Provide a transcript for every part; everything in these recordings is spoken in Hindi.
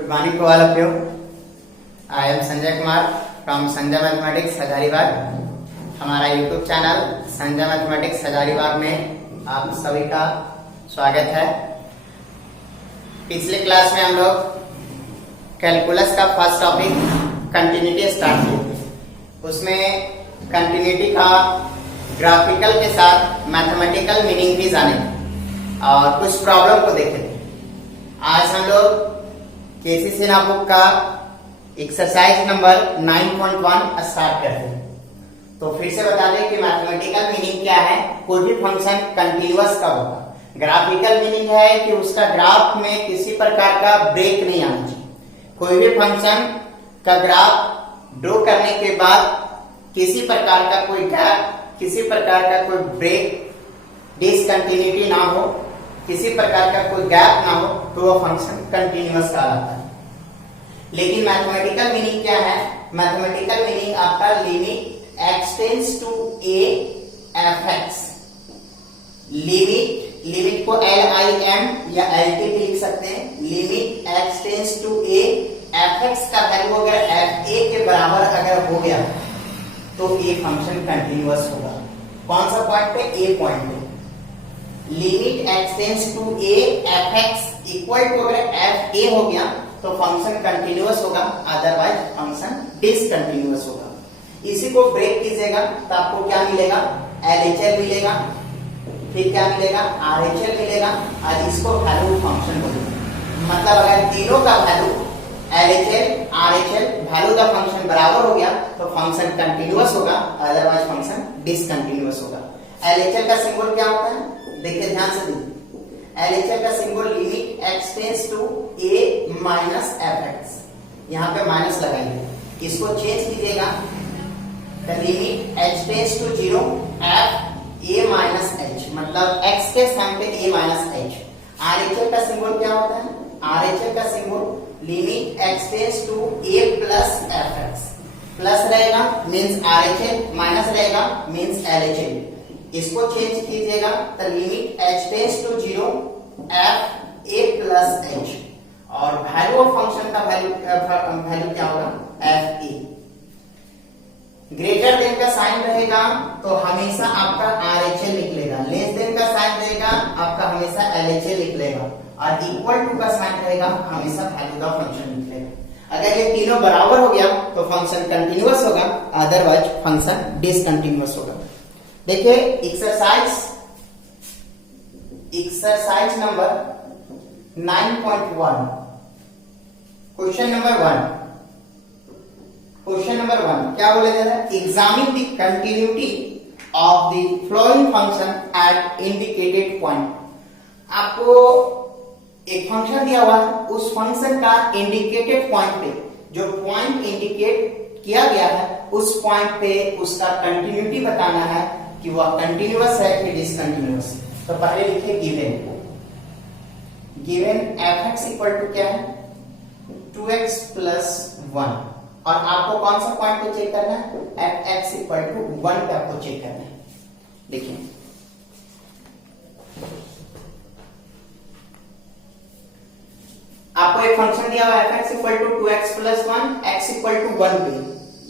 Good morning to all of you. I am Sanjay Kumar from Sanjay Mathematics Hazaribagh. हमारा YouTube channel Sanjay mathematics Hazaribagh में आप सभी का स्वागत है. पिछले क्लास में हम लोग कैलकुलस का फर्स्ट टॉपिक कंटिन्यूटी स्टार्ट किए. उसमें कंटिन्यूटी का ग्राफिकल के साथ मैथमेटिकल मीनिंग भी जाने और कुछ प्रॉब्लम को देखे. आज हम लोग केसी सिन्हा बुक का एक्सरसाइज नंबर 9.1 स्टार्ट करते हैं. तो फिर से बता दें कि मैथमेटिकल मीनिंग क्या है. कोई भी फंक्शन कंटिन्यूअस कब होगा. ग्राफिकल मीनिंग है कि उसका ग्राफ में किसी प्रकार का ब्रेक नहीं आना चाहिए. कोई भी फंक्शन का ग्राफ ड्रॉ करने के बाद किसी प्रकार का कोई गैप, किसी प्रकार का कोई ब्रेक, डिसकंटिन्यूटी ना हो, किसी प्रकार का कोई गैप ना हो, तो वो फंक्शन कंटिन्यूअस कहलाता है. लेकिन मैथमेटिकल मीनिंग क्या है. मैथमेटिकल मीनिंग आपका limit x tends to a f(x). Limit को LIM या LT भी लिख सकते हैं. Limit x tends to a f(x) का वैल्यू अगर fa के बराबर अगर हो गया तो ये फंक्शन कंटिन्यूअस होगा. कौन सा पॉइंट पे? a पॉइंट पे. Limit x tends to a f(x) equal to अगर fa हो गया तो फंक्शन कंटिन्यूअस होगा, अदरवाइज फंक्शन डिसकंटिन्यूअस होगा. इसी को ब्रेक कीजिएगा तो आपको क्या मिलेगा? LHL मिलेगा, फिर क्या मिलेगा? RHL मिलेगा और इसको वैल्यू फंक्शन बोलेंगे. मतलब अगर तीनों का वैल्यू LHL RHL वैल्यू का फंक्शन बराबर हो गया तो फंक्शन कंटिन्यूअस होगा, अदरवाइज फंक्शन डिसकंटिन्यूअस होगा. LHL का सिंबल क्या होता है? देखिए ध्यान से देखिए. LHL का symbol limit x tends to a minus f(x). यहाँ पे माइनस लगाइए, इसको चेंज कीजिएगा तो limit h tends to 0 f a minus h, मतलब x के स्थान पे a माइनस h. RHL का सिंबल क्या होता है? RHL का symbol limit x tends to a plus f(x). Plus रहेगा मींस RHL, माइनस रहेगा मींस LHL. इसको चेंज कीजिएगा तो limit h tends to 0 f a plus h और वैल्यू ऑफ फंक्शन का वैल्यू क्या होगा? f a. ग्रेटर देन का साइन रहेगा तो हमेशा आपका RHL निकलेगा. लेस देन का साइन रहेगा आपका हमेशा LHL निकलेगा और इक्वल टू का साइन रहेगा हमेशा वैल्यू का फंक्शन निकलेगा. अगर ये तीनों बराबर हो गया तो फंक्शन कंटिन्यूअस होगा, अदरवाइज फंक्शन डिसकंटिन्यूअस होगा. देखिए एक्सरसाइज नंबर 9.1 क्वेश्चन नंबर 1 क्या बोला जा रहा है? Examine the continuity of the flowing function at indicated point. आपको एक फंक्शन दिया हुआ है, उस फंक्शन का इंडिकेटेड पॉइंट पे, जो पॉइंट इंडिकेट किया गया है उस पॉइंट पे उसका कंटिन्यूटी बताना है कि वह कंटिन्यूअस है कि डिसकंटिन्यूअस. तो पहले लिखिए गिवन f(x) इक्वल टू क्या है? 2x plus 1. और आपको कौन सा पॉइंट को चेक करना है? f(x) इक्वल टू 1 पे आपको चेक करना है. देखिए आपको एक फंक्शन दिया हुआ f(x) equal to 2x plus 1, x equal to 1 पे.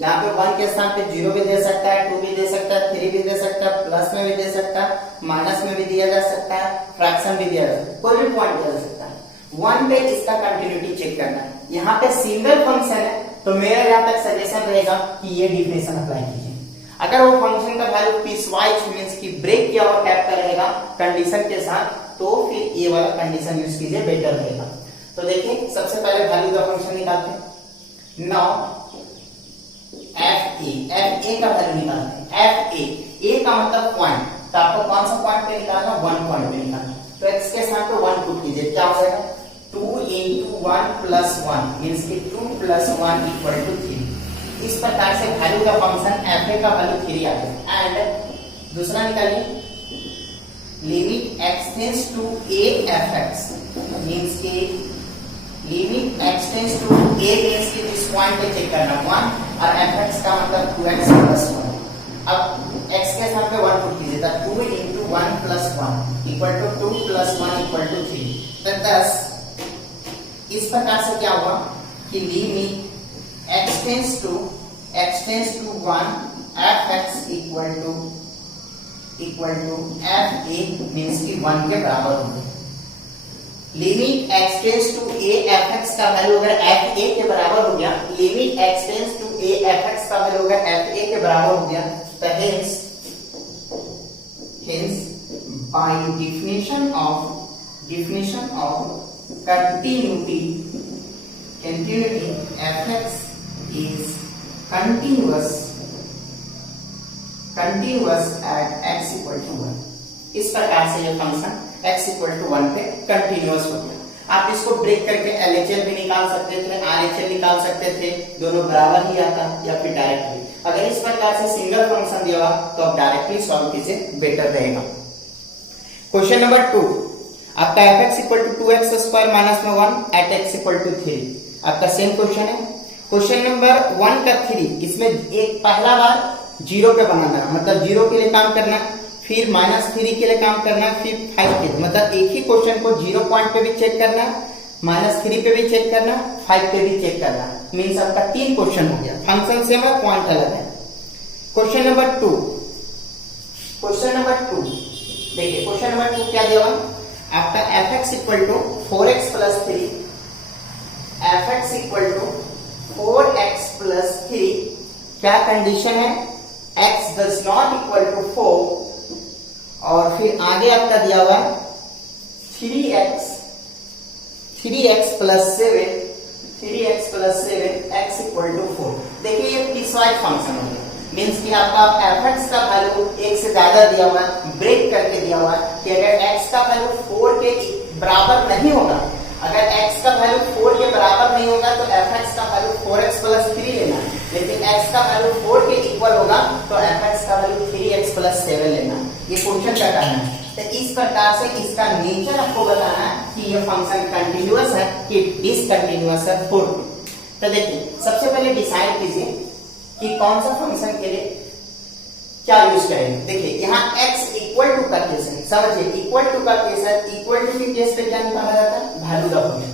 यहाँ पे 1 के स्थान पे 0 भी दे सकता है, 2 भी दे सकता है, 3 भी दे सकता है, प्लस में भी दे सकता है, माइनस में भी दिया जा सकता है, फ्रैक्शन भी दिया जा सकता है, कोई भी पॉइंट दिया जा सकता है. 1 पे इसका कंटिन्यूटी चेक करना है. यहाँ पे सिंगल फंक्शन है तो मेरा यहाँ तक सजेशन रहेगा कि ये डिफिनेशन अप्लाई कीजिए. अगर वो फंक्शन का वैल्यू पीसवाइज मींस की ब्रेक किया हुआ टाइप का रहेगा कंडीशन के साथ, तो फिर ये वाला कंडीशन यूज कीजिए, बेटर रहेगा. तो देखिए सबसे पहले वैल्यू का फंक्शन निकालते हैं. नाउ fa का वैल्यू निकालते हैं. fa का मतलब पॉइंट, तो आपको कौन सा पॉइंट पे निकालना? 1 पॉइंट पे निकालना. तो x के साथ पे 1 पुट कीजिए, क्या हो जाएगा? 2 into 1 plus 1 मींस कि 2 plus 1 equal to 3. इस प्रकार से वैल्यू का फंक्शन fa का वैल्यू 3 आ गया. एंड दूसरा निकालिए limit x tends to a f(x) means कि limit x tends to a means कि इस पॉइंट पे चेक करना 1 और f(x) का मतलब 2x प्लस 1. अब x के साथ पे 1 पुट कीजिए तो 2 into 1 plus 1 equal to 2 plus 1 equal to 3. तो 10 इस प्रकार से क्या हुआ कि limit x tends to 1 fx equal to fa means की 1 के बराबर हो गया। Limit x tends to a fx का वैल्यू अगर fa के बराबर हो गया, limit x tends to a fx का वैल्यू अगर fa के बराबर हो गया, तो hence by definition of continuity fx is continuous at x equal to 1। इस प्रकार से ये फंक्शन x equal to 1 पे कंटिन्यूअस हो गया। आप इसको ब्रेक करके LHL भी निकाल सकते थे, RHL निकाल सकते थे, दोनों बराबर ही आता, या फिर डायरेक्टली। अगर इस प्रकार से सिंगल फंक्शन दिया हुआ तो आप डायरेक्टली सॉल्व कीजिए, बेटर रहेगा। क्वेश्चन नंबर 2, आपका fx equal to 2x square minus में 1 एट x इक्वल टू 3, आपका सेम क्वेश्चन है। क्वेश्चन नंबर 1 का 3, इसमें एक पहला बार 0 पे बनाना है, मतलब 0 के लिए काम करना, फिर -3 के लिए काम करना, फिर 5 के लिए, मतलब एक ही क्वेश्चन को 0 पॉइंट पे भी चेक करना, -3 पे भी चेक करना, 5 पे भी चेक करना, मींस आपका 3 क्वेश्चन हो गया। फंक्शन सेम है, पॉइंट अलग है। क्वेश्चन नंबर 2 देखिए, क्वेश्चन नंबर 2 क्या दिया हुआ आपका fx equal to 4x plus 3, fx equal to 4x plus 3, क्या कंडीशन है, x does not equal to 4, और फिर आगे आपका दिया हुआ 3x plus 7 x equal to 4। देखिए ये पीसवाइज फंक्शन हो गया, मीन्स कि आपका fx का वैल्यू 1 से ज्यादा दिया हुआ है, ब्रेक करके दिया हुआ है कि अगर x का वैल्यू 4 के बराबर नहीं होगा, अगर x का वैल्यू 4 के बराबर नहीं होगा तो fx का वैल्यू 4x प्लस 3 लेना, लेकिन x का वैल्यू 4 के इक्वल होगा तो fx का वैल्यू 3x प्लस 7 लेना। ये क्वेश्चन का करना है। तो इस प्रकार से इसका नेचर आपको बताना है कि ये फंक्शन कंटिन्यूअस है कि डिसकंटिन्यूअस है 4। तो देखिए, सबसे पहले डिसाइड कीजिए कि कौन सा फंक्शन के लिए क्या यूज करेंगे। देखिए यहाँ x इक्वल टू का केस है, समझिए इक्वल टू का केस है, इक्वल टू के केस पे क्या निकाला जाता है, वैल्यू का फंक्शन।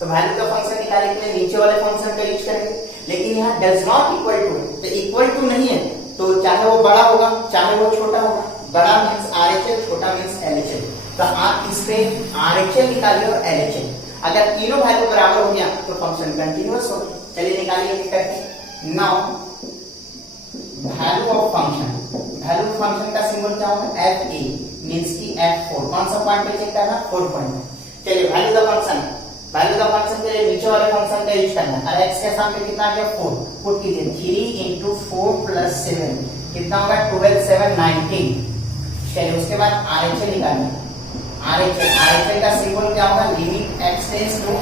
तो वैल्यू का फंक्शन निकालने के लिए नीचे वाले फंक्शन का यूज करेंगे, लेकिन यहाँ डज नॉट इक्वल टू, तो इक्वल टू नहीं है, तो चाहे वो बड़ा होगा चाहे वो छोटा होगा, बड़ा मीन्स RHL, छोटा मीन्स LHL। तो आप इस पे RHL निकालिए और LHL, अगर तीनों वैल्यू बराबर हो गया तो फंक्शन कंटिन्यूअस हो गया। चलिए निकालिए करके। नाउ वैल्यू ऑफ फंक्शन का सिंबल क्या होगा, FA मींस की F4, कौन सा पॉइंट पे चेक करना, 4 पॉइंट। चलिए वैल्यू द फंक्शन के लिए नीचे वाले फंक्शन का यूज करना है, और x के सामने कितना आ गया 4, पुट कीजिए 3 into 4 plus 7 कितना होगा 12 7 19। चलिए उसके बाद RHL निकालना, RHL का सिंबल क्या होगा, limit x tends to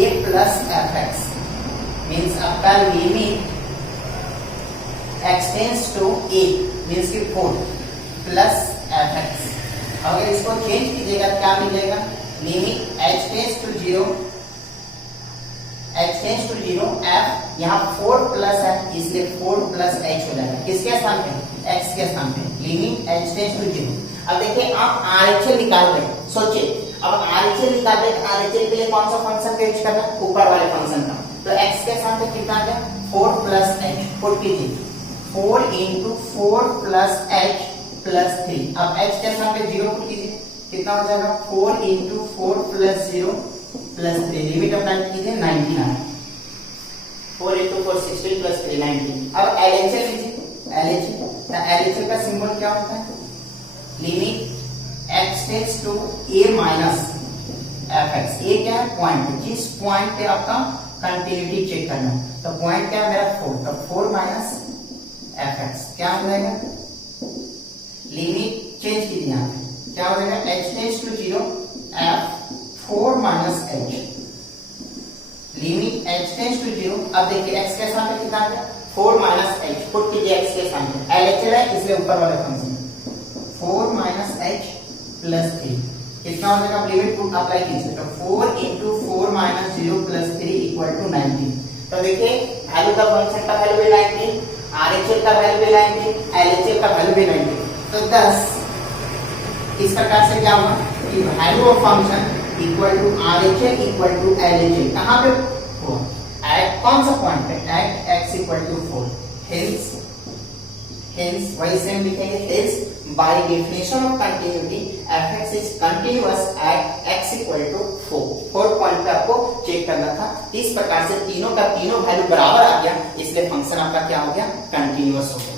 a plus fx, means आपका limit x tends to a means की 4 प्लस fx। अगर इसको चेंज कीजिएगा क्या मिलेगा, limit h tends to 0 f, यहाँ 4 प्लस है इसलिए 4 प्लस h हो जाएगा, किसके स्थान पे, x के स्थान पे, लिमिट h टेंस टू 0। अब देखिए आप RHL निकाल रहे हैं, सोचिए अब RHL निकाल रहे हैं, RHL के लिए कौन सा फंक्शन का यूज करना है, ऊपर वाले फंक्शन का। तो x के स्थान पे कितना आ गया 4 प्लस h, पुट कीजिए 4 into 4 plus h plus 3, अब h के स्थान पे 0 पुट कीजिए, कितना हो जाएगा 4 into 4 plus 0 plus 3, limit apply कीजिए 19 आ, 4 into 4 16 plus 3 19। अब LHL लीजिए, LHL का सिंबल क्या होता है, limit x tends to a minus fx, a क्या है पॉइंट, जिस पॉइंट पे आपका कंटिन्यूटी चेक करना है, तो पॉइंट क्या है मेरा 4, तो 4 माइनस fx क्या हो जाएगा, लिमिट चेंज कीजिए यहाँ पे क्या हो जाएगा h tends to 0 f 4 minus h, limit h tends to 0। अब देखिए x के साथ कितना आ गया 4 माइनस h, पुट कीजिए x के साथ, LHL है इसलिए ऊपर वाले फंक्शन 4 माइनस h प्लस 3 कितना हो जाएगा, लिमिट पुट अप्लाई कीजिए, तो 4 into 4 minus 0 plus 3 equal to 19। तो देखिए वैल्यू का फंक्शन का वैल्यू भी 19, RHL का वैल्यू भी 19, LHL का वैल्यू भी 19। तो 10 इस प्रकार से क्या होगा कि value of function equal to R H L equal to L H L, कहाँ पे हुआ, एट कौन सा पॉइंट पे, at x equal to 4, hence वही सेम लिखेंगे, hence by definition of continuity fx is continuous at x equal to 4, 4 point पे आपको चेक करना था। इस प्रकार से तीनों का तीनों वैल्यू बराबर आ गया, इसलिए फंक्शन आपका क्या हो गया, कंटिन्यूअस हो गया।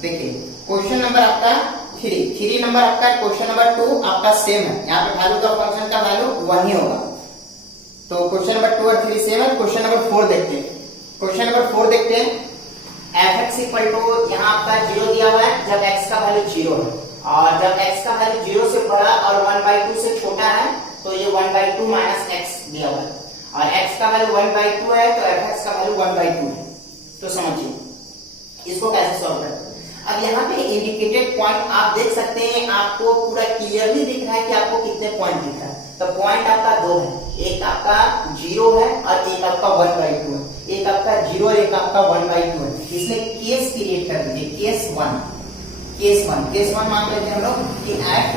देखिए क्वेश्चन नंबर आपका 3 नंबर आपका, क्वेश्चन नंबर 2 आपका सेम है, यहाँ पे वैल्यू का फंक्शन का वैल्यू 1 ही होगा। तो क्वेश्चन नंबर 2 और 3 सेम है। क्वेश्चन नंबर 4 देखते हैं। क्वेश्चन नंबर 4 देखते हैं, fx इक्वल टू यहाँ आपका 0 दिया हुआ है जब x का वैल्यू 0 है, और जब x का वैल्यू 0 से बड़ा और 1/2 से छोटा है तो ये 1/2 माइनस x दिया हुआ है, और x का वैल्यू 1/2 है तो fx का वैल्यू 1/2 है। तो समझिए इसको कैसे सॉल्व करते हैं। अब यहाँ पे इंडिकेटेड पॉइंट आप देख सकते हैं, आपको पूरा क्लियरली दिख रहा है कि आपको कितने पॉइंट दिख रहा है। तो पॉइंट आपका 2 है, एक आपका 0 है और एक आपका 1/2 है, एक आपका 0 और एक आपका 1/2 है। इसलिए केस क्रिएट कर दीजिए, केस 1 मान लेते हैं हम लोग कि at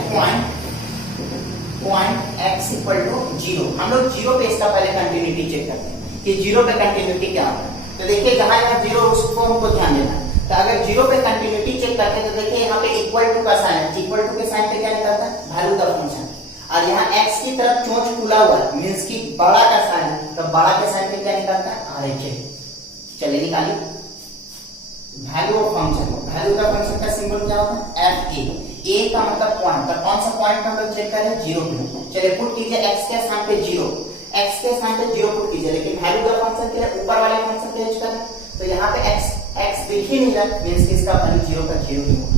point x equal to 0, हम लोग 0 पे इसका पहले कंटिन्यूटी चेक करते हैं कि 0 पे कंटिन्यूटी क्या होता है। तो देखिए जहां यहाँ 0 उसको हमको ध्यान देना है। तो अगर 0 पे कंटिन्यूटी चेक करते हैं तो देखिए यहाँ पे इक्वल टू का साइन है, इक्वल टू के साइन पे क्या निकलता है, वैल्यू का फंक्शन, और यहाँ x की तरफ चोंच खुला हुआ है, मींस की बड़ा का साइन है, तो बड़ा के साइन पे क्या निकलता है, RHA। चलिए निकालिए वैल्यू ऑफ फंक्शन, वैल्यू का फंक्शन का सिंबल क्या होता है, FA, A का मतलब पॉइंट, तो कौन सा पॉइंट हम लोग चेक कर रहे हैं, 0 पे। चलिए पुट कीजिए x के स्थान पे 0, x के स्थान पे 0 पुट कीजिए, लेकिन वैल्यू का फंक्शन के लिए ऊपर वाले फंक्शन के यूज करें, तो यहाँ पे x दिख ही नहीं रहा, मींस कि इसका वैल्यू 0 का 0 ही होगा।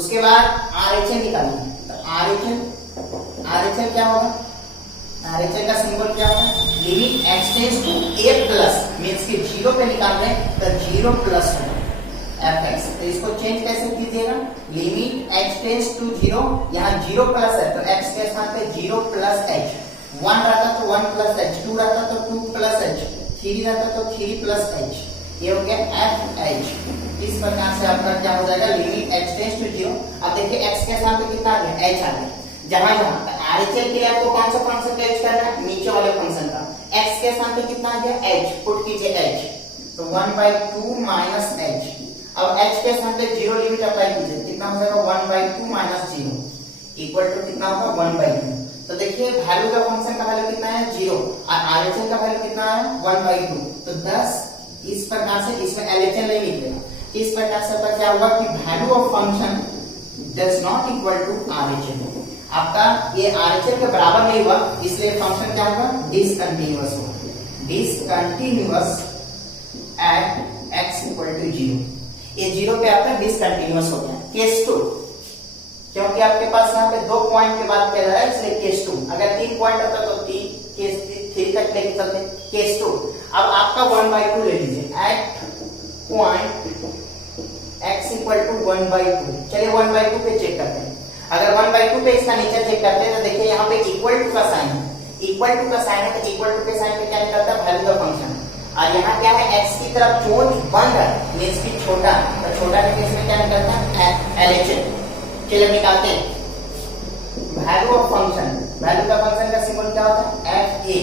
उसके बाद RHA निकालिए, तो RHA क्या होगा, RHA का सिंबल क्या होगा, limit x tends to a plus, means कि 0 पे निकाल रहे हैं तो 0 प्लस होगा fx। तो इसको चेंज कैसे कीजिएगा, लिमिट x टेंड्स टू 0, यहाँ 0 प्लस है तो x के स्थान पे 0 प्लस h, 1 रहता तो 1 प्लस h, 2 रहता तो 2 प्लस h, 3 रहता तो 3 प्लस h, ये हो गया fh। इस प्रकार से आपका क्या हो जाएगा, लिमिट x टेंड्स टू 0। अब देखिए x के स्थान पे कितना आ गया, h आ गया, जहां RHA के लिए आपको कौन सा फंक्शन का यूज करना है, नीचे वाले फंक्शन का। x के स्थान पे कितना आ गया, h, पुट कीजिए h, तो 1/2 माइनस h। अब h के स्थान पे 0 लिमिट अप्लाई कीजिए, कितना हो जाएगा, 1/2 माइनस 0 इक्वल टू कितना होगा, 1/2। तो देखिए वैल्यू का फंक्शन का वैल्यू कितना है, 0, और RHA का वैल्यू कितना है, 1/2। तो 10 इस प्रकार से, इसमें LHA नहीं निकलेगा। इस प्रकार से आपका क्या होगा कि value of function does not equal to RHA, आपका ये RHA के बराबर नहीं हुआ, इसलिए फंक्शन क्या होगा, डिसकंटिन्यूअस होगा, discontinuous at x equal to 0। ये 0 पे आपका डिसकंटिन्यूअस हो गया। केस 2, क्योंकि आपके पास यहाँ पे 2 पॉइंट के बाद कह रहा है, इसलिए केस 2। अगर 3 पॉइंट होता तो 3, केस 3 तक लेके चलते। केस 2, अब आपका 1/2 ले लीजिए at point x equal to 1/2। चलिए 1/2 पे चेक करते हैं। अगर 1/2 पे इसका नीचे चेक करते हैं तो देखिए यहाँ पे इक्वल टू का साइन है, इक्वल टू का साइन है, तो इक्वल टू के साइन पे क्या निकलता है, वैल्यू का फंक्शन। और यहाँ क्या है, x की तरफ चोंच बंद है, मींस की छोटा, तो छोटा के केस में क्या निकलता है, LHA। चलिए निकालते हैं वैल्यू ऑफ फंक्शन। वैल्यू का फंक्शन का सिंबल क्या होता है, FA,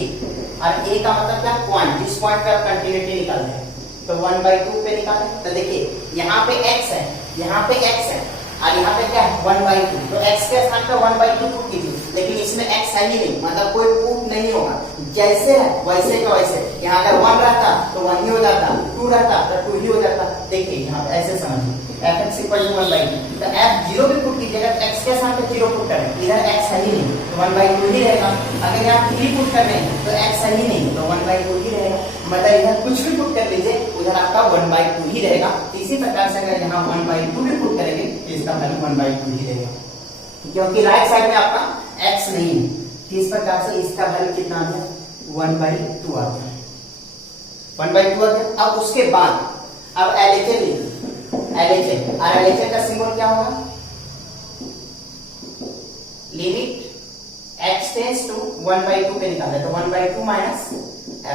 और A का मतलब क्या, पॉइंट, जिस पॉइंट पे आप कंटिन्यूटी निकालते हैं। तो 1/2 पे निकालें, तो देखिए यहाँ पे x है, यहाँ पे x है, और यहाँ पे क्या है, 1/2। तो x के स्थान पे 1/2 पुट कीजिए, लेकिन इसमें x है ही नहीं, मतलब कोई पुट नहीं होगा, जैसे है वैसे का वैसे। यहाँ अगर 1 रहता तो 1 ही हो जाता, 2 रहता तो 2 ही हो जाता। देखिए यहाँ पे ऐसे समझिए, fx इक्वल टू 1/2, तो f 0 भी पुट कीजिएगा, x के स्थान पे 0 पुट करें, इधर x है ही नहीं तो 1/2 ही रहेगा। अगर यहाँ 3 पुट कर रहे हैं तो x है ही नहीं तो 1/2 ही रहेगा, मतलब इधर कुछ भी पुट कर लीजिए, उधर आपका 1/2 ही रहेगा। इसी प्रकार से अगर यहाँ 1/2 भी पुट करेंगे तो इसका वैल्यू 1/2 ही रहेगा, क्योंकि राइट साइड में आपका x नहीं है। इस प्रकार से इसका वैल्यू कितना आ गया, 1/2 आ गया, 1/2 आ गया। अब उसके बाद अब LHA लीजिए, LHA, और LHA का सिंबल क्या होगा, लिमिट x टेंड्स टू 1/2 पे निकाले, तो 1/2 माइनस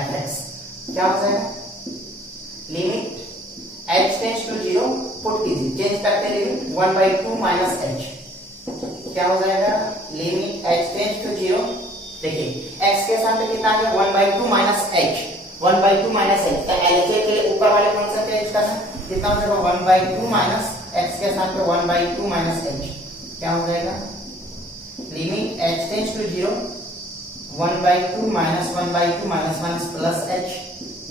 fx क्या हो जाएगा, limit h tends to 0 put कीजिए, चेंज करते हैं लिमिट 1/2 माइनस एच, क्या हो जाएगा लिमिट h टेंड्स टू 0। देखिए x के साथ कितना आ गया 1/2 माइनस h, 1/2 माइनस h, तो LHS के लिए ऊपर वाले फंक्शन पे h करना कितना हो जाएगा 1/2 माइनस x के साथ पे 1/2 माइनस h, क्या हो जाएगा limit h tends to 0 1/2 minus 1/2 minus minus plus h,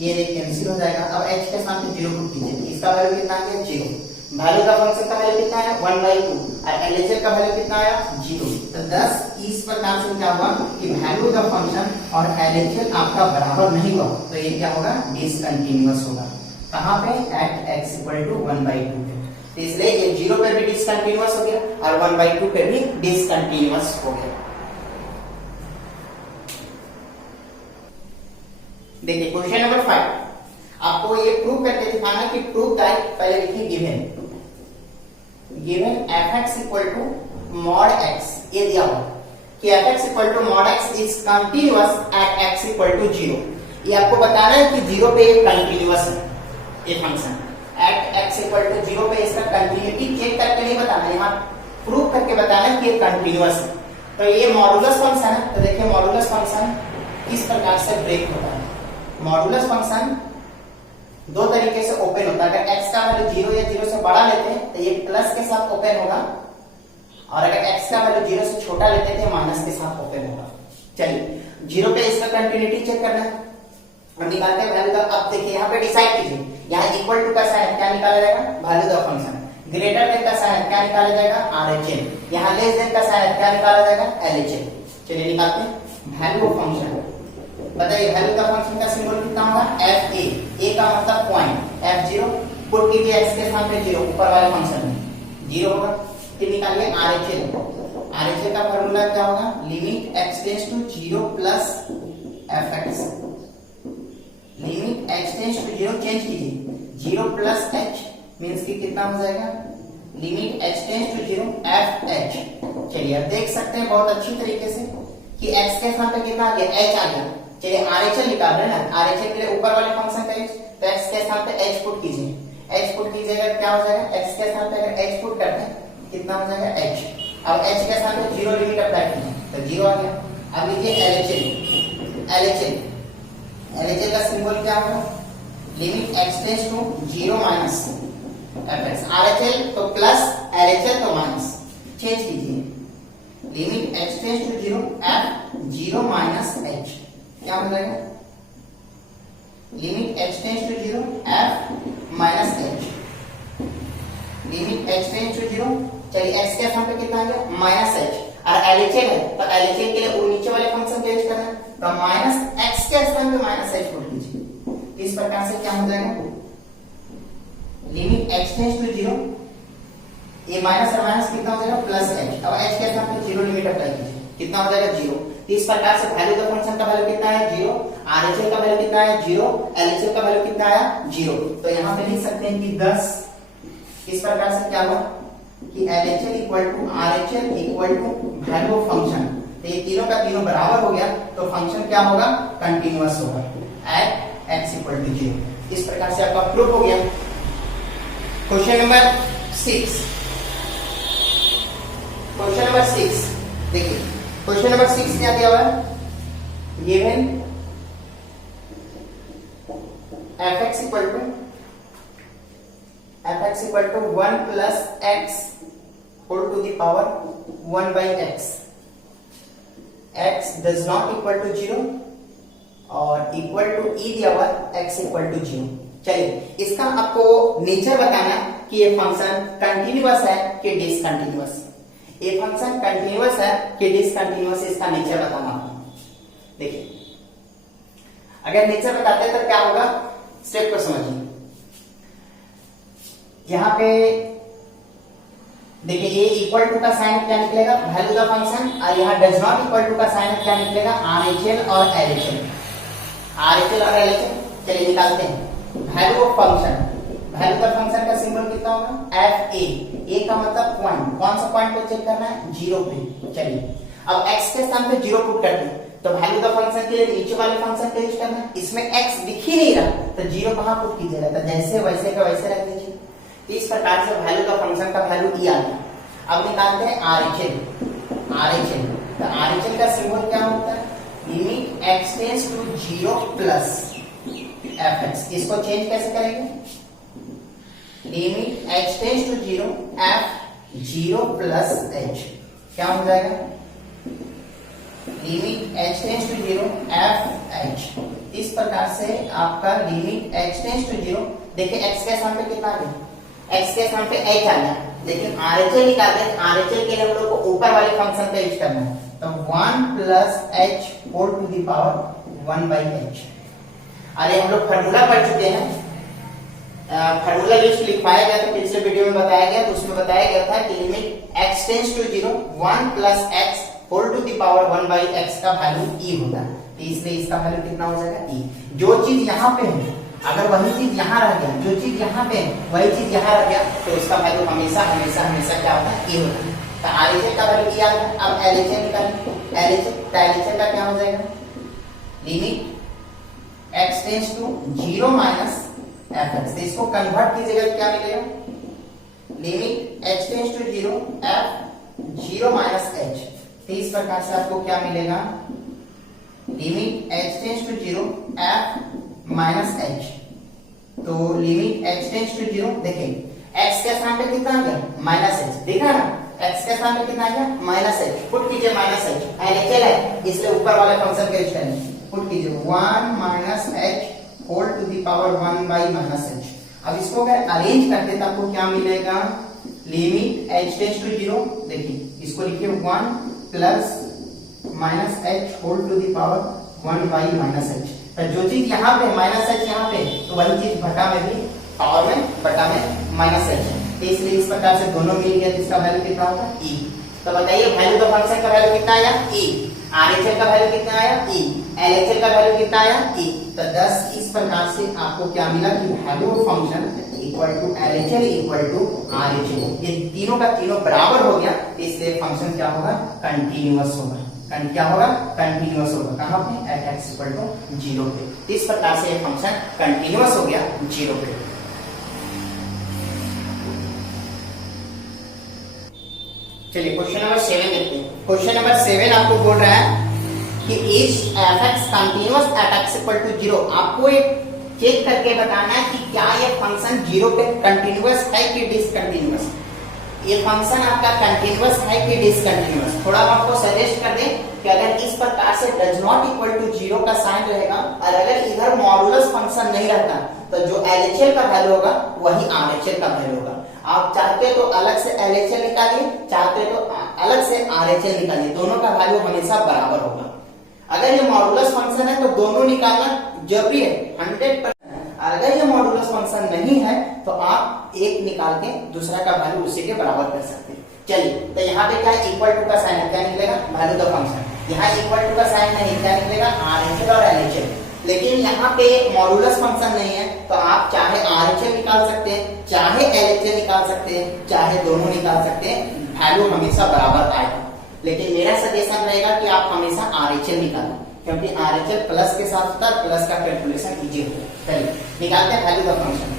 ये देख कैंसिल हो जाएगा। अब h के साथ 0 पुट कीजिए, इसका वैल्यू कितना आ गया 0, वैल्यू का फंक्शन का वैल्यू कितना है 1/2 और LHS का वैल्यू कितना आया 0। तो 10 इस प्रकार से क्या हुआ कि वैल्यू का फंक्शन और LHS आपका बराबर नहीं हुआ, तो ये क्या होगा डिसकंटीन्यूअस होगा। कहां पे एट x = 1/2 पे, तो इसलिए ये 0 पे भी डिसकंटीन्यूअस हो गया और 1/2 पे भी डिसकंटीन्यूअस हो गया। देखिए क्वेश्चन नंबर 5, आपको ये प्रूव करके दिखाना कि प्रूव दैट, पहले लिखिए गिवन fx = mod x, ये दिया हुआ कि fx = mod x is continuous at x = 0। ये आपको बताना है कि 0 पे ये कंटीन्यूअस है, ये फंक्शन एट x = 0 पे इसका कंटीन्यूटी चेक करके नहीं बताना, यहाँ प्रूव करके बताना है कि ये कंटीन्यूअस है। तो ये मॉडुलस फंक्शन है, तो देखिए मॉडुलस फंक्शन किस प्रकार से ब्रेक होता है। मॉडुलस फंक्शन दो तरीके से ओपन होता है, अगर x का वैल्यू 0 या 0 से बड़ा लेते हैं तो ये प्लस के साथ ओपन होगा, और अगर x का वैल्यू 0 से छोटा लेते हैं तो माइनस के साथ ओपन होगा। चलिए 0 पे इसका कंटिन्यूटी चेक करना है और निकालते हैं वैल्यू का। अब देखिए यहाँ पे डिसाइड कीजिए, यहाँ इक्वल टू का साइन क्या निकाला जाएगा वैल्यू का फंक्शन, ग्रेटर देन का साइन क्या निकाला जाएगा RHS, यहाँ लेस देन का साइन क्या निकाला जाएगा LHS। चलिए निकालते हैं वैल्यू ऑफ फंक्शन। बताइए वैल्यू का फंक्शन का सिंबल कितना होगा fa, a का मतलब पॉइंट, f0 पुट कीजिए x के सामने 0, ऊपर वाले फंक्शन में 0 होगा। फिर निकालिए RHS का फार्मूला क्या होगा limit x tends to 0 plus fx, limit x tends to 0 change कीजिए 0 प्लस h मींस कि कितना हो जाएगा limit h tends to 0 fh। चलिए अब देख सकते हैं बहुत अच्छी तरीके से कि x के साथ कितना आ गया h आ गया। चलिए RHS निकाल रहे हैं ना, RHS के लिए ऊपर वाले फंक्शन का h, तो x के साथ h पुट कीजिए, h पुट कीजिएगा क्या हो जाएगा x के साथ अगर h पुट करते हैं कितना हो जाएगा h। अब h के साथ 0 लिमिट अप्लाई कीजिए तो 0 आ गया। अब लीजिए LHS का सिंबल क्या होगा limit x tends to 0 minus fx, RHS तो प्लस LHS तो माइनस, चेंज कीजिए limit x tends to 0 f0 minus h, क्या हो जाएगा limit h tends to 0 f minus h, limit h tends to 0। चलिए x के स्थान पे कितना आ गया माइनस h, और LHS है तो LHS के लिए वो नीचे वाले फंक्शन चेंज करना है, तो माइनस x के स्थान पे माइनस h पुट कीजिए। इस प्रकार से क्या हो जाएगा लिमिट h टेंड्स टू 0, ये माइनस और माइनस कितना हो जाएगा प्लस h, अब h के स्थान पे 0 लिमिट अप्लाई कीजिए कितना हो जाएगा 0। इस प्रकार से वैल्यू का फंक्शन का वैल्यू कितना है 0, RHS का वैल्यू कितना है 0, LHS का वैल्यू कितना आया 0। तो यहाँ पे लिख सकते हैं कि 10। इस प्रकार से क्या हुआ कि LHS equal to RHS equal to value of function, तो ये तीनों का तीनों बराबर हो गया तो फंक्शन क्या होगा कंटीन्यूअस होगा एट x इक्वल टू 0। इस प्रकार से आपका प्रूफ हो गया। क्वेश्चन नंबर 6, क्वेश्चन नंबर 6 देखिए, क्वेश्चन नंबर 6 क्या दिया हुआ है given fx equal to 1 plus x whole to the power 1 by x, x does not equal to 0 और इक्वल टू e दिया हुआ x इक्वल टू 0। चलिए इसका आपको नेचर बताना कि ये फंक्शन कंटिन्यूअस है कि डिसकंटिन्यूअस, ये फंक्शन कंटिन्यूअस है कि डिसकंटिन्यूअस, इसका नेचर बताना। देखिए अगर नेचर बताते हैं तो क्या होगा स्टेप को समझिए। यहाँ पे देखिए ये इक्वल टू का साइन क्या निकलेगा वैल्यू का फंक्शन, और यहाँ डज नॉट इक्वल टू का साइन क्या निकलेगा RHS और LHS, RHS और LHS। चलिए निकालते हैं वैल्यू ऑफ फंक्शन। वैल्यू का फंक्शन का सिंबल कितना होगा fa, a का मतलब पॉइंट, कौन सा पॉइंट को चेक करना है 0 पे। चलिए अब x के स्थान पे 0 पुट करते हैं तो वैल्यू का फंक्शन के लिए नीचे वाले फंक्शन का यूज करना है, इसमें x दिख ही नहीं रहा तो 0 कहां पुट कीजिएगा, तो जैसे वैसे का वैसे रख दीजिए। तो इस प्रकार से वैल्यू का फंक्शन का वैल्यू ई आ गया। अब निकालते हैं आरएचएल। आरएचएल तो आरएचएल का सिंबल क्या होता है? Limit x tends to 0 plus fx। इसको चेंज कैसे करेंगे? Limit x tends to 0 f 0 plus h क्या हो जाएगा? Limit h tends to 0 f h। इस प्रकार से आपका लिमिट h टेंड्स टू 0, देखिए x के स्थान पे कितना आ गया? x के स्थान पे h आ गया, लेकिन RHL निकालते हैं। RHL के लिए हम लोग को ऊपर वाले फंक्शन पे यूज करना है, तो 1 plus h whole to the power 1 by h। अरे हम लोग फार्मूला पढ़ चुके हैं, फार्मूला लिस्ट लिखवाया गया था पिछले वीडियो में बताया गया, तो उसमें बताया गया था कि limit x tends to 0 1 plus x whole to the power 1 by x का वैल्यू e होगा। तो इसलिए इसका वैल्यू कितना हो जाएगा? e। जो चीज यहाँ पे है अगर वही चीज यहाँ रह गया, जो चीज यहाँ पे है वही चीज यहाँ रह गया, तो इसका वैल्यू हमेशा हमेशा हमेशा क्या होता है? e होता है। तो RHL का वैल्यू e आ गया। अब LHL निकालेंगे। LHL का क्या हो जाएगा? Limit x tends to 0 minus fx। तो इसको कन्वर्ट कीजिएगा तो क्या मिलेगा? Limit h tends to 0 f 0 minus h। तो इस प्रकार से आपको क्या मिलेगा? Limit h tends to 0 f minus h। तो लिमिट h टेंड्स टू 0, देखिए x के स्थान पे कितना आ गया? Minus h। देखा ना, x के स्थान पे कितना आ गया? Minus h। पुट कीजिए माइनस h, LHL है इसलिए ऊपर वाले फंक्शन का यूज करेंगे। पुट कीजिए 1 minus h whole to the power 1 by minus h। अब इसको अगर अरेंज करते तो आपको क्या मिलेगा? लिमिट h टेंड्स टू 0, देखिए इसको लिखिए 1 plus minus h whole to the power 1 by minus h। तो जो चीज यहाँ पे माइनस h यहाँ पे, तो वही चीज बटा में भी पावर में बटा में माइनस h। तो इसलिए इस प्रकार से दोनों मिल गया, जिसका वैल्यू कितना होगा? e। तो बताइए वैल्यू का फंक्शन का वैल्यू कितना आया? e। RHL का वैल्यू कितना आया? e। LHL का वैल्यू कितना आया? e। तो 10 इस प्रकार से आपको क्या मिला कि value of function equal to LHL equal to RHL। ये तीनों का तीनों बराबर हो गया, इसलिए फंक्शन क्या होगा? कंटीन्यूअस होगा। क्या होगा? कंटीन्यूअस होगा। कहां पे? एट x इक्वल टू 0 पे। इस प्रकार से ये फंक्शन कंटीन्यूअस हो गया 0 पे। चलिए क्वेश्चन नंबर 7 देखते हैं। क्वेश्चन नंबर 7 आपको बोल रहा है कि is f(x) continuous at x equal to 0। आपको एक चेक करके बताना है कि क्या ये फंक्शन 0 पे कंटीन्यूअस है कि डिसकंटीन्यूअस। ये फंक्शन आपका कंटीन्यूअस है कि डिसकंटीन्यूअस। थोड़ा हम आपको सजेस्ट कर दें कि अगर इस प्रकार से डज नॉट इक्वल टू 0 का साइन रहेगा और अगर इधर मॉडुलस फंक्शन नहीं रहता, तो जो LHL का वैल्यू होगा वही RHL का वैल्यू होगा। आप चाहते तो अलग से LHL निकालिए, चाहते तो अलग से RHL निकालिए, दोनों का वैल्यू हमेशा बराबर होगा। अगर ये मॉडुलस फंक्शन है तो दोनों निकालना जरूरी है 100%। अगर ये मॉडुलस फंक्शन नहीं है तो आप एक निकाल के दूसरा का वैल्यू उसी के बराबर कर सकते हैं। चलिए तो यहाँ पे क्या इक्वल टू का साइन है, क्या निकलेगा? Value the function. यहाँ इक्वल टू का साइन नहीं, क्या निकलेगा? RHL और LHL। लेकिन यहाँ पे मॉडुलस फंक्शन नहीं है, तो आप चाहे RHL निकाल सकते हैं, चाहे LHL निकाल सकते हैं, चाहे दोनों निकाल सकते हैं, वैल्यू हमेशा बराबर आएगा। लेकिन मेरा सजेशन रहेगा कि आप हमेशा RHL निकालें, क्योंकि RHL प्लस के साथ होता है, प्लस का कैलकुलेशन इजी होता है। चलिए निकालते हैं वैल्यू द फंक्शन।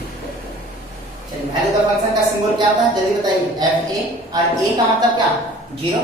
चलिए वैल्यू द फंक्शन का सिंबल क्या होता है जल्दी बताइए? fa। और a का मतलब क्या? 0।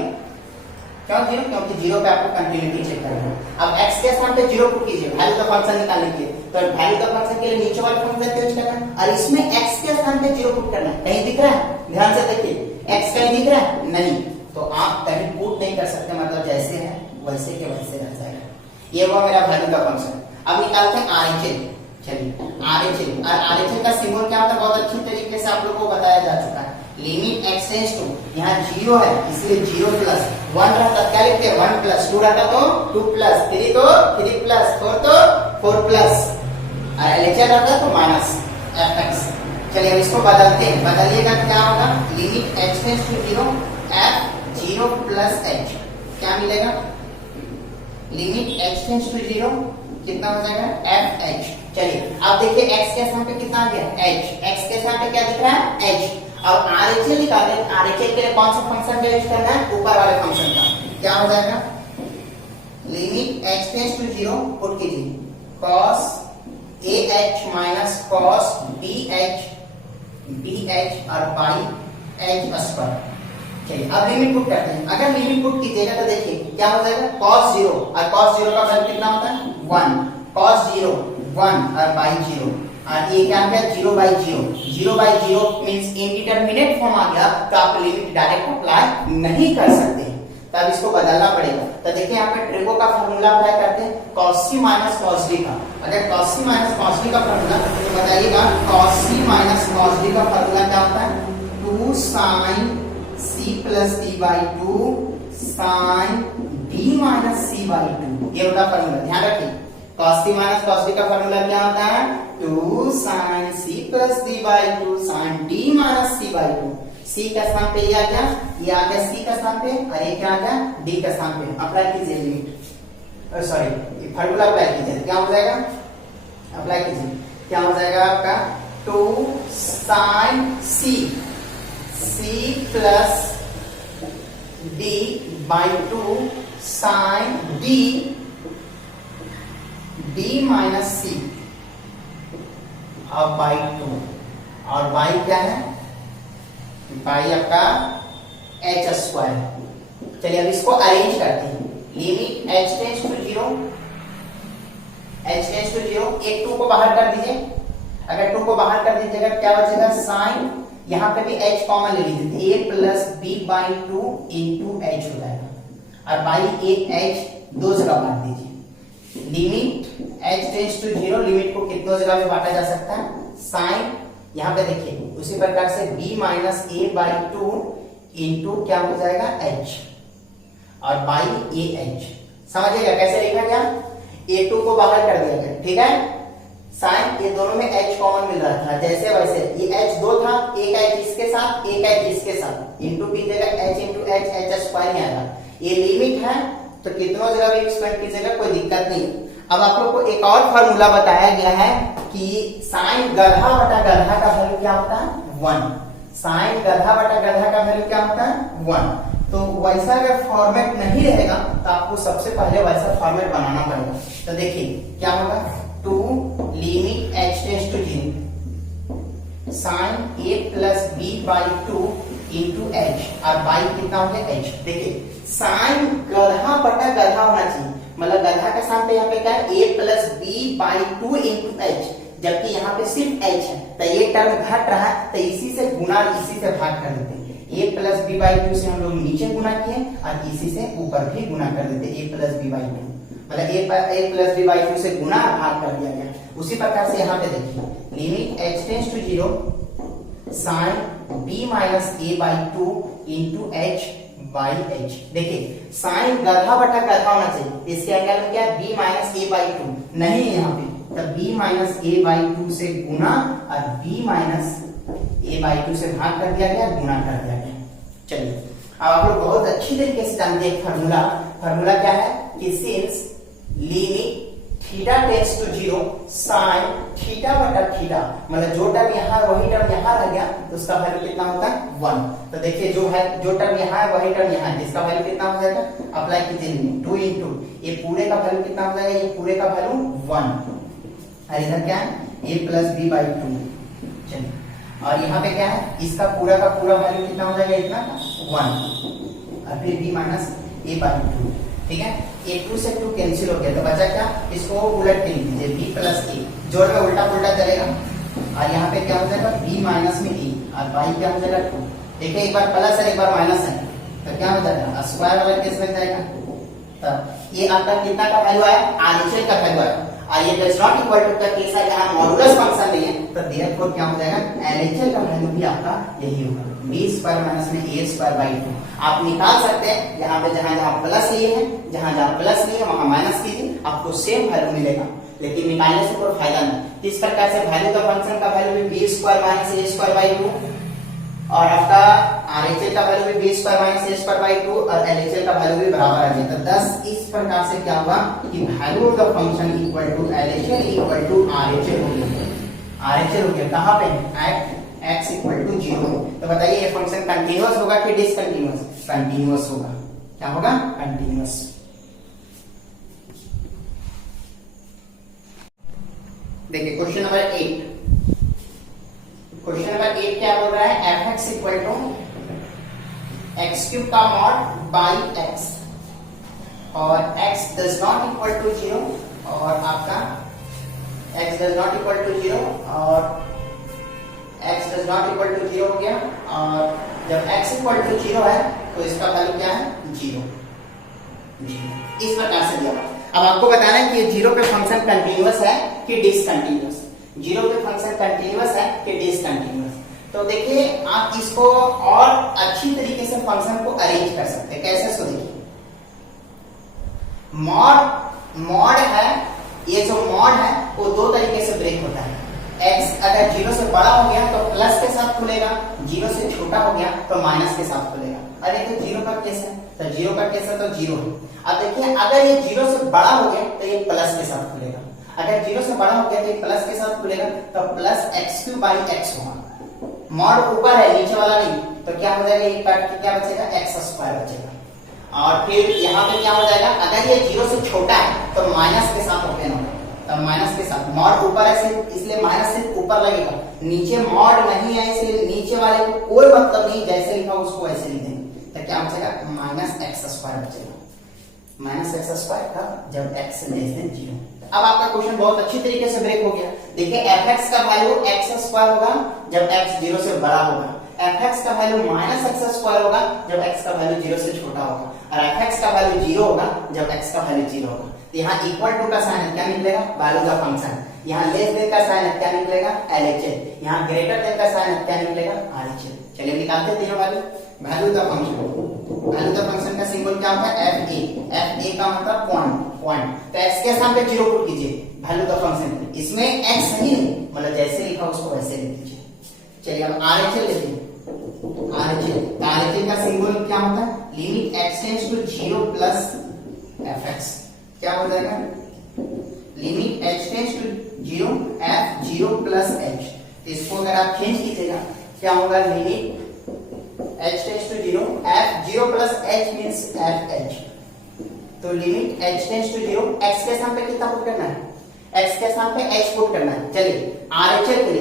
क्यों 0? क्योंकि 0 पे आपको कंटिन्यूटी चेक करना है। अब x के स्थान पे 0 पुट कीजिए, वैल्यू द फंक्शन निकालने के लिए। तो वैल्यू द फंक्शन के लिए नीचे वाले फंक्शन का यूज करना है और इसमें x के स्थान पे 0 पुट करना है। कहीं दिख रहा है? ध्यान से देखिए, x कहीं दिख रहा है? नहीं, तो आप कहीं पुट नहीं कर सकते, मतलब जैसे है वैसे के वैसे रह जाएगा। ये हुआ मेरा वैल्यू का फंक्शन। अब निकालते हैं RHL। चलिए RHL, और RHL का सिंबल क्या होता है बहुत अच्छी तरीके से आप लोगों को बताया जा चुका है। लिमिट x टेंड्स टू, यहाँ 0 है इसलिए 0 प्लस 1 रहता, क्या लिखते हैं? 1 प्लस 2 रहता तो 2 प्लस 3 तो 3 प्लस 4 तो 4 प्लस, और LHL रहता तो माइनस fx। चलिए अब इसको बदलते हैं, बदलिएगा क्या होगा? Limit x tends to 0 f 0 plus h क्या मिलेगा? लिमिट x टेंड्स टू 0 कितना हो जाएगा? fh। चलिए अब देखिए x के स्थान पे कितना आ गया? h। x के स्थान पे क्या दिख रहा है? h। अब RHL निकालें, RHL के लिए कौन सा फंक्शन का यूज करना है? ऊपर वाले फंक्शन का। क्या हो जाएगा? Limit x tends to 0 put कीजिए cos ah minus cos bh dh और बाई h स्क्वायर। चलिए अब लिमिट पुट करते हैं। अगर लिमिट पुट कीजिएगा तो देखिए क्या हो जाएगा, cos 0 और cos 0 का वैल्यू कितना होता है 1, cos 0 1 और बाई 0 और ये क्या है 0 by 0, 0 by 0 means indeterminate form आ गया, तो आप लिमिट डायरेक्ट अप्लाई नहीं कर सकते, तब इसको बदलना पड़ेगा। तो देखिए यहाँ पे ट्रेगो का फार्मूला अप्लाई करते हैं cos c minus cos d का। अगर cos c minus cos d का फार्मूला तो बताइएगा cos c minus cos d का फार्मूला क्या होता है 2 sin c plus d by 2 sin d minus c by 2, ये होता फार्मूला, ध्यान रखिए। cos c minus cos d का फार्मूला क्या होता है 2 sin c plus d by 2 sin d minus c by 2। c का स्थान पे ये आ गया, ये आ गया c का स्थान पे और ये क्या आ गया d का स्थान पे। अप्लाई कीजिए लिमिट, सॉरी फार्मूला अप्लाई कीजिए, क्या हो जाएगा अप्लाई कीजिए, क्या हो जाएगा आपका 2 sin c plus d by 2 sin d minus c और बाई 2 और बाई क्या है बाई आपका h स्क्वायर। चलिए अब इसको अरेंज करते हैं। Limit h tends to 0, h tends to 0, एक 2 को बाहर कर दीजिए। अगर 2 को बाहर कर दीजिएगा क्या बचेगा साइन, यहाँ पे भी h कॉमन ले लीजिए, a plus b by 2 into h हो जाएगा और बाई एक h दो जगह बांट दीजिए। Limit h tends to 0, limit को कितनों जगह में बांटा जा सकता है साइन, यहाँ पे देखिए उसी प्रकार से b minus a by 2 into क्या हो जाएगा h और बाई ए h। समझिएगा कैसे लिखा गया, a2 को बाहर कर दिया गया, ठीक है। साइन ये दोनों में h कॉमन मिल रहा था, जैसे वैसे ये h दो था, एक h इसके साथ एक h इसके साथ, इंटू कीजिएगा h इंटू h स्क्वायर ही आएगा। ये लिमिट है तो कितनों जगह भी एक्सपेंड कीजिएगा कोई दिक्कत नहीं। अब आप लोग को एक और फार्मूला बताया गया है कि साइन गधा बटा गधा का वैल्यू क्या होता है 1, साइन गधा बटा गधा का वैल्यू क्या होता है 1। तो वैसा अगर फॉर्मेट नहीं रहेगा तो आपको सबसे पहले वैसा फॉर्मेट बनाना पड़ेगा। तो देखिए क्या होगा 2 limit h tends to 0 sine a plus b by 2 into h और बाई कितना हो गया h। देखिए साइन गधा बटा गधा होना चाहिए, मतलब गधा का स्थान पे यहाँ पे क्या है a plus b by 2 into h, जबकि यहाँ पे सिर्फ h है तो ये टर्म घट रहा है, तो इसी से गुना इसी से भाग कर देते हैं। a प्लस b बाई 2 से हम लोग नीचे गुना किए और इसी से ऊपर भी गुना कर देते a प्लस b बाई 2, मतलब a प्लस b बाई 2 से गुना भाग कर दिया गया। उसी प्रकार से यहाँ पे देखिए limit h tends to 0 sine b minus a by 2 into h by h। देखिए साइन गधा बटा गधा होना चाहिए, इसके एंगल में क्या है b माइनस a बाई 2 नहीं है यहाँ पे, तब b माइनस a बाई 2 से गुना और b माइनस a बाई 2 से भाग कर दिया गया, गुना कर दिया गया। चलिए अब आप लोग बहुत अच्छी तरीके से जानते हैं फार्मूला, फार्मूला क्या है कि since limit theta tends to 0 sine theta बटा थीटा, मतलब जो टर्म यहाँ वही टर्म यहाँ रह गया तो उसका वैल्यू कितना होता है 1। तो देखिए जो है जो टर्म यहाँ है वही टर्म यहाँ है, जिसका वैल्यू कितना हो जाएगा अप्लाई कीजिए लिमिट 2 इंटू ये पूरे का वैल्यू कितना हो जाएगा, ये पूरे का वैल्यू 1 और इधर क्या है a प्लस b बाई 2। चलिए और यहाँ पे क्या है इसका पूरा का पूरा वैल्यू कितना हो जाएगा इतना 1 और फिर b माइनस a बाई 2, ठीक है। ये 2 से 2 कैंसिल हो गया तो बचा क्या, इसको उलट के लिख दीजिए b प्लस a, जोड़ में उल्टा पुल्टा चलेगा और यहाँ पे क्या हो जाएगा b माइनस में a और बाई क्या हो जाएगा 2। देखिए एक बार प्लस है एक बार माइनस है तो क्या हो जाएगा स्क्वायर वाला केस लग जाएगा। तब ये आपका कितना का वैल्यू आया आरएचएल का वैल्यू आया और ये डज नॉट इक्वल टू का केस है यहाँ मॉडुलस फंक्शन नहीं है, तो देयरफॉर क्या हो जाएगा एलएचएल का वैल्यू भी आपका यही होगा b स्क्वायर माइनस में a स्क्वायर बाई 2। आप निकाल सकते हैं यहाँ पे जहां जहां प्लस लिए हैं, जहां जहां प्लस लिए वहां माइनस कीजिए, आपको सेम वैल्यू मिलेगा, लेकिन निकालने से कोई फायदा नहीं। इस प्रकार से वैल्यू का फंक्शन का वैल्यू भी b square minus a square by 2 और आपका आरएचएल का वैल्यू भी b square minus a square by 2 और एलएचएल का वैल्यू भी बराबर आ गया। तो 10 इस प्रकार से क्या हुआ कि value of the function equal to LHL equal to RHL हो गया। आरएचएल हो गया कहां पे एट x इक्वल टू 0। तो बताइए ये फंक्शन कंटीन्यूअस होगा कि डिसकंटीन्यूअस, कंटीन्यूअस होगा। क्या होगा कंटीन्यूअस। देखिए क्वेश्चन नंबर 8, क्वेश्चन नंबर 8 क्या बोल रहा है, f x equal to x cube का मॉड बाई एक्स और x does not equal to 0 और आपका x does not equal to 0 और x does not equal to 0 हो गया और जब x इक्वल टू 0 है तो इसका वैल्यू क्या है 0। इस प्रकार से दिया। अब आपको बताना है कि ये 0 पे फंक्शन कंटीन्यूअस है कि डिसकंटीन्यूअस, 0 पे फंक्शन कंटीन्यूअस है कि डिसकंटीन्यूअस। तो देखिए आप इसको और अच्छी तरीके से फंक्शन को अरेंज कर सकते हैं। कैसे, सो देखिए मॉड है, ये जो मॉड है वो दो तरीके से ब्रेक होता है। x अगर 0 से बड़ा हो गया तो प्लस के साथ खुलेगा, 0 से छोटा हो गया तो माइनस के साथ खुलेगा। अरे तो 0 का केस है, तो 0 का केस है तो 0 है। अब देखिए अगर ये 0 से बड़ा हो गया तो ये प्लस के साथ खुलेगा, अगर 0 से बड़ा हो गया तो ये प्लस के साथ खुलेगा, तो plus x cube by x होगा। मॉड ऊपर है नीचे वाला नहीं, तो क्या हो जाएगा, ये काट के क्या बचेगा, एक्स स्क्वायर बचेगा। और फिर यहाँ पे क्या हो जाएगा, अगर ये 0 से छोटा है तो माइनस के साथ ओपन होगा, तो माइनस के साथ मॉड ऊपर है इसलिए माइनस सिर्फ ऊपर लगेगा, नीचे मॉड नहीं है इसलिए नीचे वाले को कोई मतलब नहीं, जैसे लिखा उसको ऐसे लिख देंगे। तो क्या बचेगा, माइनस एक्स स्क्वायर बचेगा, माइनस एक्स स्क्वायर का जब एक्स लेस देन 0। अब आपका क्वेश्चन बहुत अच्छी तरीके से ब्रेक हो गया। देखिए एफ एक्स का वैल्यू एक्स स्क्वायर होगा जब एक्स 0 से बड़ा होगा, एफ एक्स का वैल्यू माइनस एक्स स्क्वायर होगा जब एक्स का वैल्यू 0 से छोटा होगा, और एफ एक्स का वैल्यू 0 होगा जब एक्स का वैल्यू 0 होगा। तो यहाँ इक्वल टू का साइन क्या निकलेगा, वैल्यू का फंक्शन, यहाँ लेस देन का साइन क्या निकलेगा, एलएचएस, यहाँ ग्रेटर देन का साइन क्या निकलेगा, आरएचएस। चलिए निकालते हैं तीनों value. Value the function, value the function का सिंबल क्या होता है, एफ ए का मतलब पॉइंट। तो एक्स के स्थान पे 0 पुट कीजिए, वैल्यू द फंक्शन, इसमें एक्स नहीं मतलब जैसे लिखा उसको वैसे लिख दीजिए। चलिए अब आरएचएल लेते हैं, आरएचएल का सिंबल क्या होता है, limit x tends to 0 plus f x, क्या हो जाएगा, limit x tends to 0 f 0 plus h. इसको अगर आप चेंज कीजिएगा क्या होगा, limit h tends to 0 f 0 plus h means f h। तो limit h tends to 0, x के स्थान पे कितना पुट करना है, x के स्थान पे h पुट करना है। चलिए RHL के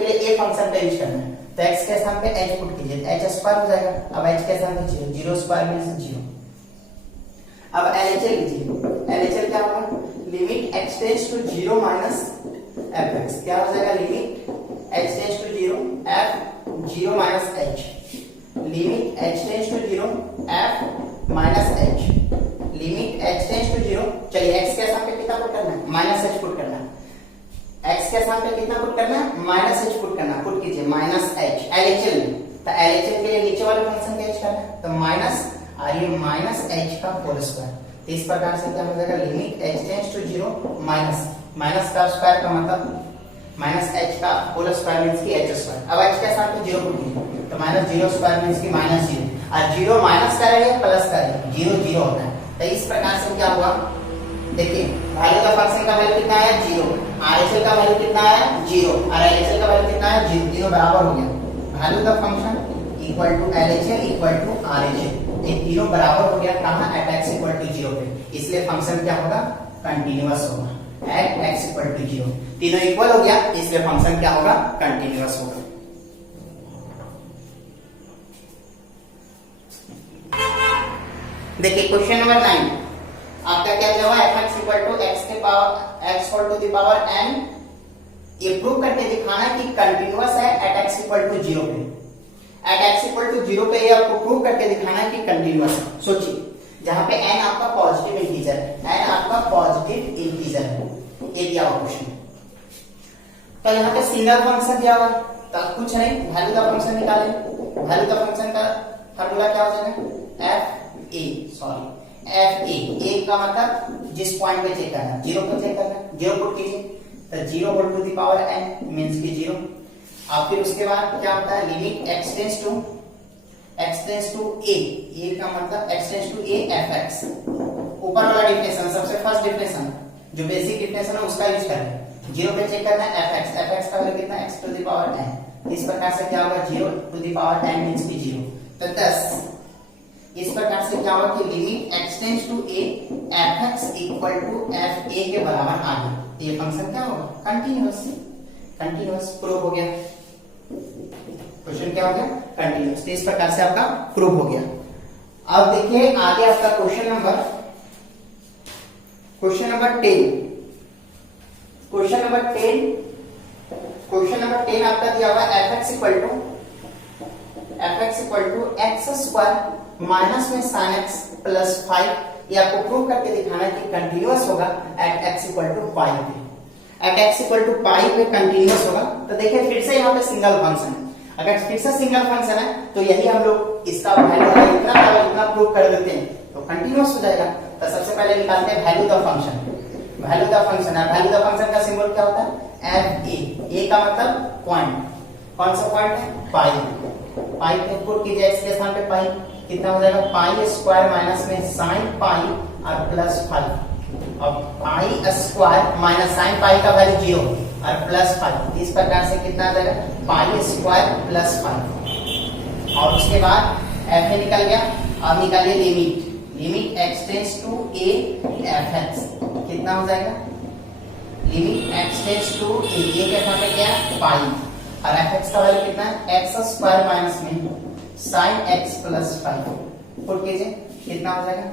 लिए a फंक्शन पे यूज करना है, तो x के स्थान पे h पुट कीजिए, h स्क्वायर हो जाएगा। अब h के स्थान पे 0 स्क्वायर मींस 0। अब LHL लीजिए, LHL क्या होगा, limit x tends to 0 minus fx, क्या हो जाएगा, limit x tends to 0 f 0 minus h, limit h tends to 0 f minus h, limit h tends to 0। चलिए x के स्थान पे कितना पुट करना है, माइनस h पुट करना है, x के स्थान पे कितना पुट करना है, माइनस h पुट करना है, पुट कीजिए माइनस h। LHL, तो LHL के लिए नीचे वाले फंक्शन का h करना है, तो माइनस और ये माइनस h का होल स्क्वायर। इस प्रकार से क्या हो जाएगा, limit h tends to 0 minus का स्क्वायर का मतलब माइनस h का होल स्क्वायर मींस की h स्क्वायर। अब h के साथ 0 पुट कीजिए, तो माइनस 0 स्क्वायर मींस की माइनस 0, और 0 माइनस करेंगे प्लस करेंगे, 0 0 होता है। तो इस प्रकार से क्या हुआ, देखिए वैल्यू का फंक्शन का वैल्यू कितना है 0, आरएचएल का वैल्यू कितना है 0 और एलएचएल का वैल्यू कितना है 0, तीनों बराबर हो गया। वैल्यू का function equal to LHL equal to RHL, ये तीनों बराबर हो गया कहां, एट x इक्वल टू 0 पे, इसलिए फंक्शन क्या होगा, कंटीन्यूअस होगा एट x इक्वल टू 0। तीनों इक्वल हो गया इसलिए फंक्शन क्या होगा, कंटीन्यूअस होगा। देखिए क्वेश्चन नंबर 9 आपका क्या दिया हुआ, fx इक्वल टू x के power x to the power n, ये प्रूव करके दिखाना कि कंटीन्यूअस है एट x इक्वल टू 0 पे, एट x इक्वल टू 0 पे ये आपको प्रूव करके दिखाना है कि कंटीन्यूअस है। सोचिए जहां पे n आपका पॉजिटिव इंटीजर है, n आपका पॉजिटिव इंटीजर है, ये दिया हुआ क्वेश्चन। तो यहाँ पे सिंगल फंक्शन दिया हुआ, तो कुछ नहीं, वैल्यू का फंक्शन निकालें। वैल्यू का फंक्शन का फार्मूला क्या हो जाएगा, एफ ए का मतलब जिस पॉइंट पे चेक करना, 0 पे चेक करना, 0 पुट कीजिए, तो 0 whole to the power n means की 0। अब फिर उसके बाद क्या होता है, limit x tends to a, ये का मतलब x tends to a fx, ऊपर वाला डिफिनेशन सबसे फर्स्ट डिफिनेशन जो बेसिक डिफिनेशन है उसका यूज करें, 0 पे चेक करना है fx का वैल्यू कितना है, x to the power n। इस प्रकार से क्या होगा, 0 to the power n means की 0। तो 10 इस प्रकार से क्या होगा कि limit x tends to a fx equal to f a के बराबर आ गया, ये फंक्शन क्या होगा, कंटीन्यूअस प्रूव हो गया। क्वेश्चन क्या हो गया, कंटिन्यूअस। तो इस प्रकार से आपका प्रूव हो गया। अब देखिए आगे आपका क्वेश्चन नंबर 10। क्वेश्चन नंबर 10 आपका दिया हुआ fx equal to x square minus में sin x प्लस 5। ये आपको प्रूव करके दिखाना है कि कंटिन्यूअस होगा एट x इक्वल टू पाई पे। एट x इक्वल टू पाई पे कंटिन्यूअस होगा। तो देखिए फिर से यहाँ पे सिंगल फंक्शन है। अगर फिर से सिंगल फंक्शन है तो यही हम लोग इसका वैल्यू इतना प्रूव कर देते हैं तो कंटिन्यूअस हो जाएगा। तो सबसे पहले निकालते हैं value the function. Value the function का सिंबल क्या होता है, एफ ए का मतलब पॉइंट। कौन सा पॉइंट है, पाई पे पुट कीजिए x के स्थान पे पाई, कितना हो जाएगा पाई स्क्वायर माइनस में साइन पाई और प्लस 5। अब pi square minus sine pi का वैल्यू 0 और प्लस 5। इस प्रकार से कितना आ जाएगा पाई स्क्वायर प्लस 5। और उसके बाद एफ ए निकल गया। अब निकालिए limit x tends to a fx, कितना हो जाएगा limit x tends to a के स्थान पे क्या पाई और fx का वैल्यू कितना है x स्क्वायर माइनस में sin x प्लस 5। पुट कीजिए कितना हो जाएगा,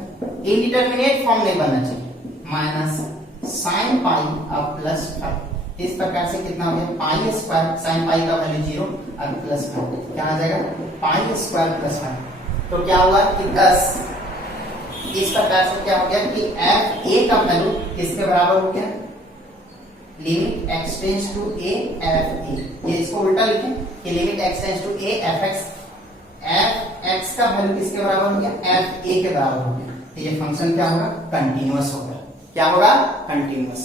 इंडिटरमिनेट फॉर्म नहीं बनना चाहिए, माइनस sin पाई और प्लस 5। इस प्रकार से कितना हो गया पाई स्क्वायर sin पाई का वैल्यू 0 और प्लस 5, क्या आ जाएगा पाई स्क्वायर प्लस 5। तो क्या हुआ कि 10। इस प्रकार से क्या हो गया कि एफ ए का वैल्यू किसके बराबर हो गया, limit x tends to a f a। ये इसको उल्टा लिखें कि limit x tends to a f x का वैल्यू किसके बराबर हो गया, f a के बराबर हो गया। तो ये फंक्शन क्या होगा, कंटिन्यूअस होगा। क्या होगा, कंटिन्यूअस।